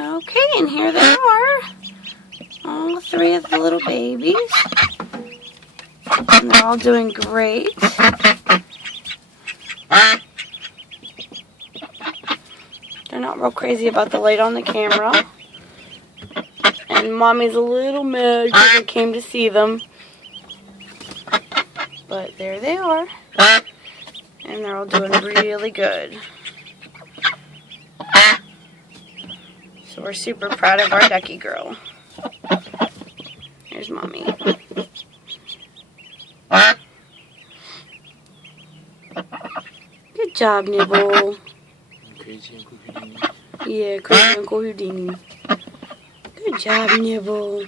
Okay, and here they are. All three of the little babies. And they're all doing great. They're not real crazy about the light on the camera. And Mommy's a little mad because I came to see them. But there they are. And they're all doing really good. So we're super proud of our ducky girl. Here's Mommy. Good job, Nibble. Crazy Uncle Houdini. Yeah, crazy Uncle Houdini. Good job, Nibble.